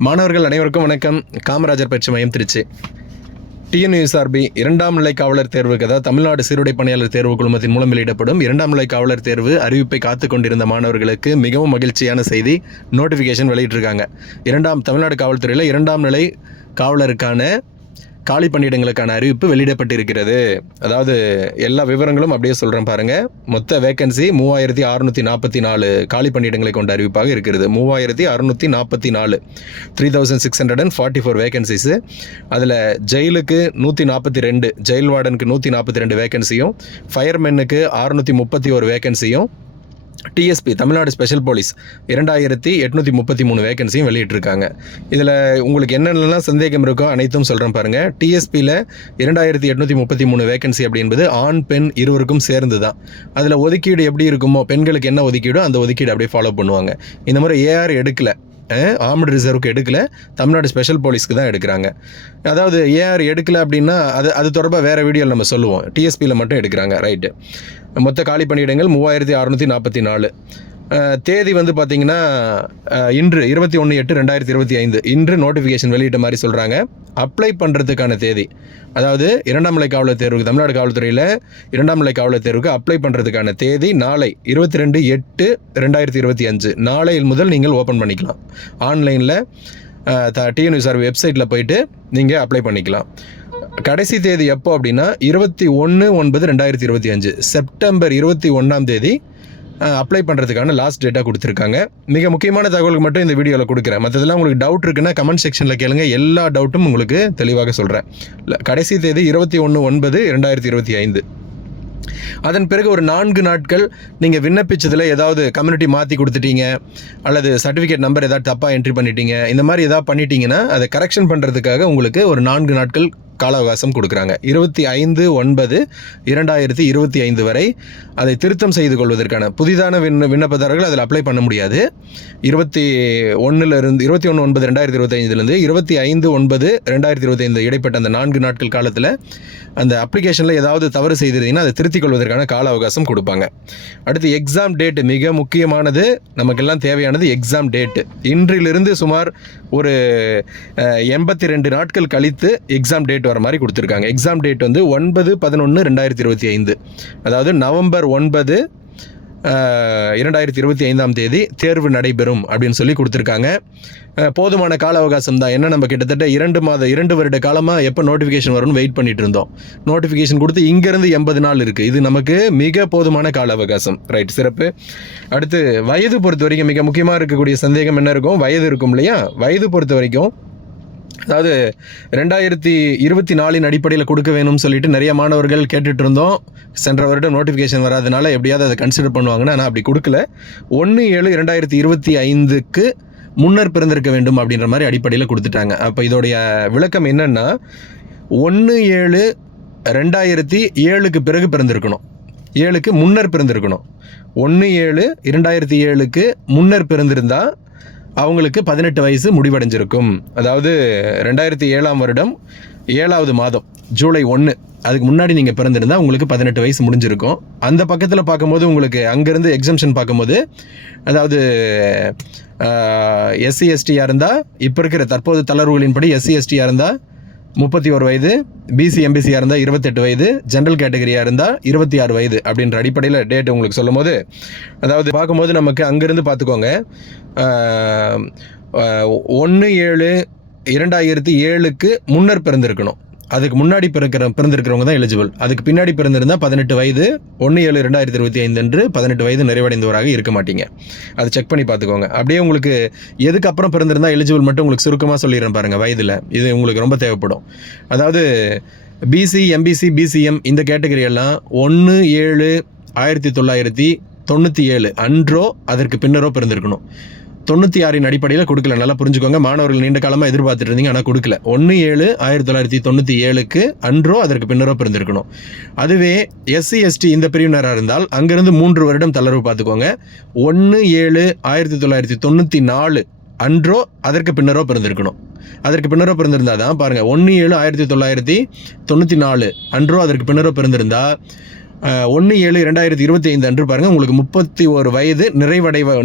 மாணவர்கள் அனைவருக்கும் வணக்கம். காமராஜர் பயிற்சி மையம் திருச்சி. டிஎன்யூஎஸ்ஆர்பி 2ஆம் நிலை காவலர் தேர்வுக்கு, அதாவது தமிழ்நாடு சீருடை பணியாளர் தேர்வு குழுமத்தின் மூலம் வெளியிடப்படும் 2ஆம் நிலை காவலர் தேர்வு அறிவிப்பை காத்து கொண்டிருந்த மாணவர்களுக்கு மிகவும் மகிழ்ச்சியான செய்தி. நோட்டிஃபிகேஷன் வெளியிட்டிருக்காங்க. தமிழ்நாடு காவல்துறையில் 2ஆம் நிலை காவலருக்கான காலி பணியிடங்களுக்கான அறிவிப்பு வெளியிடப்பட்டிருக்கிறது. அதாவது எல்லா விவரங்களும் அப்படியே சொல்கிறேன் பாருங்கள். மொத்த வேக்கன்சி 3644 காலி பணியிடங்களை கொண்ட அறிவிப்பாக இருக்கிறது. 3644, 3644 வேக்கன்சிஸு. அதில் ஜெயிலுக்கு 142, ஜெயில் வார்டனுக்கு 142 வேக்கன்சியும், ஃபயர்மென்னுக்கு 631 வேக்கன்சியும், டிஎஸ்பி தமிழ்நாடு ஸ்பெஷல் போலீஸ் 2833 வேகன்சியும் வெளியிட்டிருக்காங்க. இதில் உங்களுக்கு என்னென்னலாம் சந்தேகம் இருக்கோ அனைத்தும் சொல்கிறேன் பாருங்கள். டிஎஸ்பியில் 2833 வேகன்சி அப்படின்பது ஆண் பெண் இருவருக்கும் சேர்ந்து தான். அதில் ஒதுக்கீடு எப்படி இருக்குமோ, பெண்களுக்கு என்ன ஒதுக்கீடோ அந்த ஒதுக்கீடு அப்படியே ஃபாலோ பண்ணுவாங்க. இந்த மாதிரி ஏஆர் எடுக்கலை, ஆர்ம்டு ரிசர்வுக்கு எடுக்கலை, தமிழ்நாடு ஸ்பெஷல் போலீஸ்க்கு தான் எடுக்கிறாங்க. அதாவது ஏஆர் எடுக்கலை அப்படின்னா அது தொடர்பாக வேறு வீடியோவில் நம்ம சொல்லுவோம். டிஎஸ்பியில் மட்டும் எடுக்கிறாங்க. ரைட்டு. மொத்த காலி பணியிடங்கள் 3644. தேதி வந்து பார்த்திங்கன்னா இன்று 21/8/2025 இன்று நோட்டிஃபிகேஷன் வெளியிட்ட மாதிரி சொல்கிறாங்க. அப்ளை பண்ணுறதுக்கான தேதி, அதாவது 2ஆம் நிலை காவலர் தேர்வுக்கு, தமிழ்நாடு காவல்துறையில் 2ஆம் நிலை காவலர் தேர்வுக்கு அப்ளை பண்ணுறதுக்கான தேதி நாளை 22/8/2025 நாளையில் முதல் நீங்கள் ஓப்பன் பண்ணிக்கலாம். ஆன்லைனில் டிஎன்யூஎஸ்ஆர்பி வெப்சைட்டில் போயிட்டு நீங்கள் அப்ளை பண்ணிக்கலாம். கடைசி தேதி எப்போ அப்படின்னா 21/9/2025 செப்டம்பர் 21ஆம் தேதி அப்ளை பண்ணுறதுக்கான லாஸ்ட் டேட்டாக கொடுத்துருக்காங்க. மிக முக்கியமான தகவலுக்கு மட்டும் இந்த வீடியோவில் கொடுக்குறேன். மற்றதெல்லாம் உங்களுக்கு டவுட் இருக்குன்னா கமெண்ட் செக்ஷனில் கேளுங்க. எல்லா டவுட்டும் உங்களுக்கு தெளிவாக சொல்கிறேன். கடைசி தேதி 21/9/2025. அதன் பிறகு ஒரு 4 நாட்கள் நீங்கள் விண்ணப்பிச்சதில் ஏதாவது கம்யூனிட்டி மாற்றி கொடுத்துட்டீங்க, அல்லது சர்டிஃபிகேட் நம்பர் ஏதாவது தப்பாக என்ட்ரி பண்ணிட்டீங்க, இந்த மாதிரி ஏதாவது பண்ணிட்டீங்கன்னா அதை கரெக்ஷன் பண்ணுறதுக்காக உங்களுக்கு ஒரு 4 நாட்கள் கால அவகாசம் கொடுக்குறாங்க. 25/9/2025 வரை அதை திருத்தம் செய்து கொள்வதற்கான புதிதான விண்ணப்பதாரர்கள் அதில் அப்ளை பண்ண முடியாது. 21/9/2025 25/9/2025 இடைப்பட்ட அந்த 4 நாட்கள் காலத்தில் அந்த அப்ளிகேஷனில் ஏதாவது தவறு செய்திருந்தீங்கன்னா அதை திருத்திக் கொள்வதற்கான கால அவகாசம் கொடுப்பாங்க. அடுத்து எக்ஸாம் டேட், மிக முக்கியமானது, நமக்கெல்லாம் தேவையானது எக்ஸாம் டேட்டு. இன்றிலிருந்து சுமார் ஒரு 82 நாட்கள் கழித்து எக்ஸாம் டேட் வர மாதிரி கொடுத்துருக்காங்க. எக்ஸாம் டேட் வந்து 9/11/2025, அதாவது நவம்பர் 9, 2025ஆம் தேதி தேர்வு நடைபெறும் அப்படின்னு சொல்லி கொடுத்துருக்காங்க. போதுமான கால அவகாசம் தான். என்ன, நம்ம கிட்டத்தட்ட 2 வருட காலமாக எப்போ நோட்டிஃபிகேஷன் வரும்னு வெயிட் பண்ணிட்டு இருந்தோம். நோட்டிஃபிகேஷன் கொடுத்து இங்கேருந்து 80 நாள் இருக்குது. இது நமக்கு மிக போதுமான கால அவகாசம். ரைட், சிறப்பு. அடுத்து வயது பொறுத்த வரைக்கும் மிக முக்கியமாக இருக்கக்கூடிய சந்தேகம் என்ன இருக்கும், வயது இருக்கும் இல்லையா? வயது பொறுத்த வரைக்கும், அதாவது 2024 அடிப்படையில் கொடுக்க வேணும்னு சொல்லிட்டு நிறைய மாணவர்கள் கேட்டுட்டு இருந்தோம். சென்ற வருடம் நோட்டிஃபிகேஷன் வராதனால எப்படியாவது அதை கன்சிடர் பண்ணுவாங்கன்னா, ஆனால் அப்படி கொடுக்கல. 1/7/2025க்கு முன்னர் பிறந்திருக்க வேண்டும் அப்படின்ற மாதிரி அடிப்படையில் கொடுத்துட்டாங்க. அப்போ இதோடைய விளக்கம் என்னென்னா, 1/7/2007க்கு பிறகு பிறந்திருக்கணும், 7க்கு முன்னர் பிறந்திருக்கணும். 1/7/2007க்கு முன்னர் பிறந்திருந்தால் அவங்களுக்கு 18 வயசு முடிவடைஞ்சிருக்கும். அதாவது 2007ஆம் வருடம் 7வது மாதம் ஜூலை 1, அதுக்கு முன்னாடி நீங்கள் பிறந்திருந்தால் உங்களுக்கு 18 வயசு முடிஞ்சிருக்கும். அந்த பக்கத்தில் பார்க்கும்போது உங்களுக்கு அங்கேருந்து எக்ஸம்ஷன் பார்க்கும்போது, அதாவது எஸ்சி எஸ்டியாக இருந்தால், இப்போ இருக்கிற தற்போது தளர்வுகளின்படி எஸ்சி எஸ்டியாக இருந்தால் 31 வயது, பிசி எம்பிசியாக இருந்தால் 28 வயது, ஜென்ரல் கேட்டகரியாக இருந்தால் 26 வயது அப்படின்ற அடிப்படையில் டேட் உங்களுக்கு சொல்லும் போது, அதாவது பார்க்கும்போது நமக்கு அங்கேருந்து பார்த்துக்கோங்க, 1/7/2007க்கு முன்னர் பிறந்திருக்கணும். அதுக்கு முன்னாடி பிறந்திருக்கிறவங்க தான் எலிஜிபிள். அதுக்கு பின்னாடி பிறந்திருந்தால் 18 வயது, 1/7/2025 அன்று 18 வயது நிறைவடைந்தவராக இருக்க மாட்டீங்க. அதை செக் பண்ணி பார்த்துக்கோங்க. அப்படியே உங்களுக்கு எதுக்கு அப்புறம் பிறந்திருந்தால் எலிஜிபிள் மட்டும் உங்களுக்கு சுருக்கமாக சொல்லிடுறேன் பாருங்கள். வயதில் இது உங்களுக்கு ரொம்ப தேவைப்படும். அதாவது பிசி, எம்பிசி, பிசிஎம் இந்த கேட்டகரியெல்லாம் 1/7/1997 அன்றோ அதற்கு பின்னரோ பிறந்திருக்கணும். 96 அடிப்படையில் கொடுக்கல. நல்லா புரிஞ்சுக்கோங்க. மாணவர்கள் நீண்ட காலமாக எதிர்பார்த்துட்டு இருந்தீங்க, ஆனால் கொடுக்கல. 1/7/1997க்கு அன்றோ அதற்கு பின்னரோ பிறந்திருக்கணும். அதுவே எஸ்சி எஸ்டி இந்த பிரிவினராக இருந்தால் அங்கிருந்து 3 வருடம் தளர்வு பார்த்துக்கோங்க. 1/7/1994 அன்றோ அதற்கு பின்னரோ பிறந்திருக்கணும். அதற்கு பின்னரோ பிறந்திருந்தால் தான் பாருங்கள், 1/7/1994 அன்றோ அதற்கு பின்னரோ பிறந்திருந்தால் 1/7/2025 அன்று பாருங்கள் உங்களுக்கு 31 வயது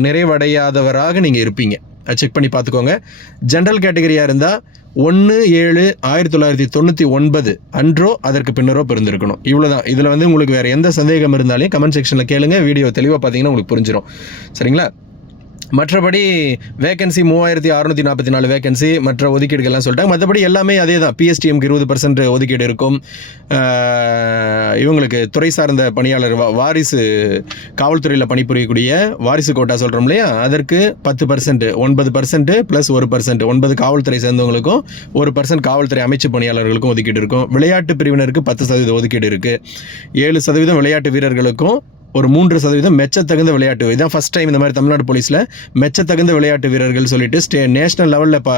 நிறைவடையாதவராக நீங்கள் இருப்பீங்க. செக் பண்ணி பார்த்துக்கோங்க. ஜென்ரல் கேட்டகரியாக இருந்தால் 1/7/1999 அன்றோ அதற்கு பின்னரோ பிறந்திருக்கணும். இவ்வளோதான். இதில் வந்து உங்களுக்கு வேறு எந்த சந்தேகம் இருந்தாலும் கமெண்ட் செக்ஷனில் கேளுங்க. வீடியோ தெளிவாக பார்த்தீங்கன்னா உங்களுக்கு புரிஞ்சிடும். சரிங்களா? மற்றபடி வேகன்சி 3644 வேகன்சி, மற்ற ஒதுக்கீடுகள்லாம் சொல்லிட்டாங்க. மற்றபடி எல்லாமே அதே தான். பிஎஸ்டிஎம்க்கு 20% ஒதுக்கீடு இருக்கும். இவங்களுக்கு துறை சார்ந்த பணியாளர் வாரிசு காவல்துறையில் பணிபுரியக்கூடிய வாரிசு கோட்டா சொல்கிறோம் இல்லையா, அதற்கு 10%, 9% ப்ளஸ் 1%, 9 காவல்துறை சேர்ந்தவங்களுக்கும் 1% காவல்துறை அமைச்சு பணியாளர்களுக்கும் ஒதுக்கீடு இருக்கும். விளையாட்டு பிரிவினருக்கு 10% ஒதுக்கீடு இருக்குது. 7% விளையாட்டு வீரர்களுக்கும் ஒரு 3% மெச்சத்தகுந்த விளையாட்டு. இதுதான் ஃபஸ்ட் டைம் இந்த மாதிரி தமிழ்நாடு போலீஸில் மெச்சத்தகுந்த விளையாட்டு வீரர்கள் சொல்லிட்டு நேஷனல் லெவலில் இப்போ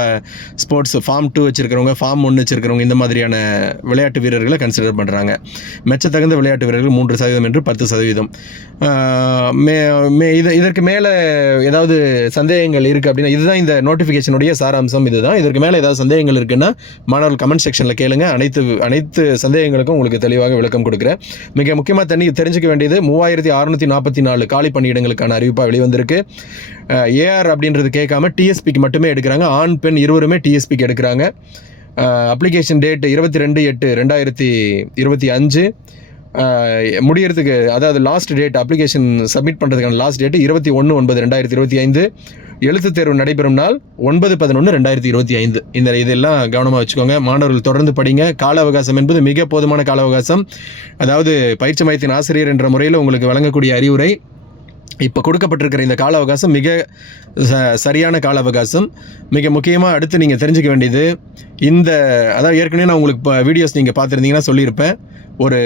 ஸ்போர்ட்ஸ் ஃபார்ம் 2 வச்சுருக்கிறவங்க, ஃபார்ம் 1 வச்சுருக்கிறவங்க, இந்த மாதிரியான விளையாட்டு வீரர்களை கன்சிடர் பண்ணுறாங்க. மெச்சத்தகுந்த விளையாட்டு வீரர்கள் 3% என்று 10%. இதற்கு மேலே ஏதாவது சந்தேகங்கள் இருக்குது அப்படின்னா, இதுதான் இந்த நோட்டிஃபிகேஷனுடைய சாராம்சம். இதுதான். இதற்கு மேலே ஏதாவது சந்தேகங்கள் இருக்குன்னா மாணவர்கள் கமெண்ட் செக்ஷனில் கேளுங்க. அனைத்து சந்தேகங்களுக்கும் உங்களுக்கு தெளிவாக விளக்கம் கொடுக்குறேன். மிக முக்கியமாக தெரிஞ்சுக்க வேண்டியது 3644 காலி பணியிடங்களுக்கான அறிவிப்பாக வெளிவந்திருக்கு. ஏஆர் அப்படின்றது கேட்காம டிஎஸ்பிக்கு மட்டுமே எடுக்கிறாங்க. ஆண் பெண் இருவருமே டிஎஸ்பிக்கு எடுக்கிறாங்க. Application date 22/8/2025. முடியறதுக்கு, அதாவது லாஸ்ட் டேட் அப்ளிகேஷன் சப்மிட் பண்ணுறதுக்கான லாஸ்ட் டேட் 21/9/2025. எழுத்துத் தேர்வு நடைபெறும் நாள் 9/11/2025. இதெல்லாம் கவனமாக வச்சுக்கோங்க. மாணவர்கள் தொடர்ந்து படிங்க. கால அவகாசம் என்பது மிக போதுமான கால அவகாசம். அதாவது பயிற்சி மையத்தின் ஆசிரியர் என்ற முறையில் உங்களுக்கு வழங்கக்கூடிய அறிவுரை, இப்போ கொடுக்கப்பட்டிருக்கிற இந்த கால அவகாசம் மிக சரியான கால அவகாசம். மிக முக்கியமாக அடுத்து நீங்கள் தெரிஞ்சுக்க வேண்டியது, அதாவது ஏற்கனவே நான் உங்களுக்கு வீடியோஸ் நீங்கள் பார்த்துருந்தீங்கன்னா சொல்லியிருப்பேன். ஒரு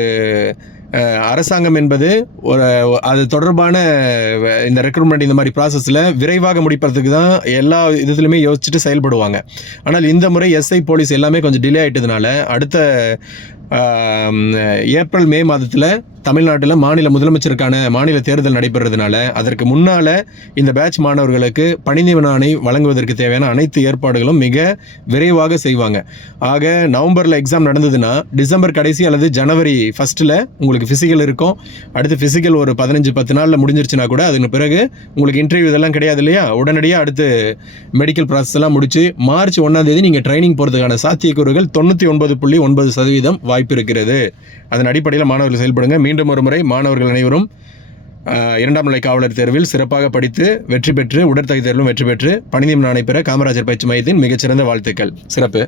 அரசாங்கம் என்பது அது தொடர்பான இந்த ரெக்ரூட்மெண்ட் இந்த மாதிரி ப்ராசஸில் விரைவாக முடிப்பதற்கு தான் எல்லா இதுலையுமே யோசிச்சுட்டு செயல்படுவாங்க. ஆனால் இந்த முறை எஸ்ஐ போலீஸ் எல்லாமே கொஞ்சம் டிலே ஆகிட்டதுனால அடுத்த ஏப்ரல் மே மாதத்தில் தமிழ்நாட்டில் மாநில முதலமைச்சருக்கான மாநில தேர்தல் நடைபெறதுனால அதற்கு முன்னால் இந்த பேட்ச் மாணவர்களுக்கு பணி நியமன ஆணை வழங்குவதற்கு தேவையான அனைத்து ஏற்பாடுகளும் மிக விரைவாக செய்வாங்க. ஆக நவம்பரில் எக்ஸாம் நடந்ததுன்னா டிசம்பர் கடைசி அல்லது ஜனவரி ஃபஸ்ட்டில் உங்களுக்கு ஃபிசிக்கல் இருக்கும். அடுத்து ஃபிசிக்கல் ஒரு 15-10 நாளில் முடிஞ்சிருச்சுன்னா கூட அதுக்கு பிறகு உங்களுக்கு இன்டர்வியூ இதெல்லாம் கிடையாது இல்லையா, உடனடியாக அடுத்து மெடிக்கல் ப்ராசஸ் எல்லாம் முடிச்சு மார்ச் 1 நீங்கள் ட்ரைனிங் போகிறதுக்கான சாத்தியக்கூறுகள் 99.9% வாய்ப்பு இருக்கிறது. அதன் அடிப்படையில் மாணவர்கள் செயல்படுங்க. மீண்டும் ஒரு முறை மாணவர்கள் அனைவரும் 2ஆம் நிலை காவலர் தேர்வில் சிறப்பாக படித்து வெற்றி பெற்று, உடற்தகுதி தேர்விலும் வெற்றி பெற்று பணி நியமன ஆணை பெற காமராஜர் பயிற்சி மையத்தின் மிகச்சிறந்த வாழ்த்துக்கள். சிறப்பு.